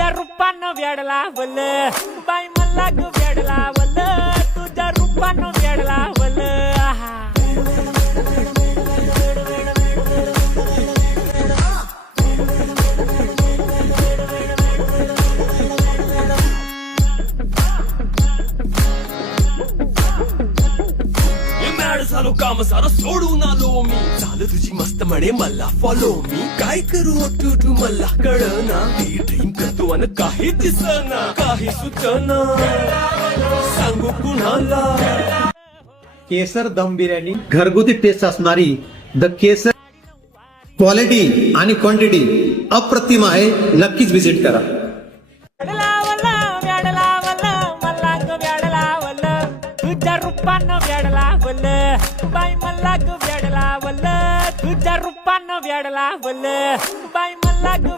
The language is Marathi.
तुझ्या रूपानं वेडला वल बाई मला ग वेडला वल तुझ्या रूपानं वेडला वल आहा झालो काम सारं सोडून आलो मी झालं तुझी मस्त म्हणे मला फॉलो मी काय करू तू मला कळना ती ड्रीम करतो आणि काही दिसना काही सुचना सांगू कुणाला केसर दम बिर्याणी घरगुती टेस्ट असणारी द केसर क्वालिटी आणि क्वांटिटी अप्रतिम आहे. नक्कीच व्हिजिट करा. तुझ्या रूपानं वेडला वल बाई मला ग वेडला वल तुझ्या रूपानं वेडला वल बाई मला ग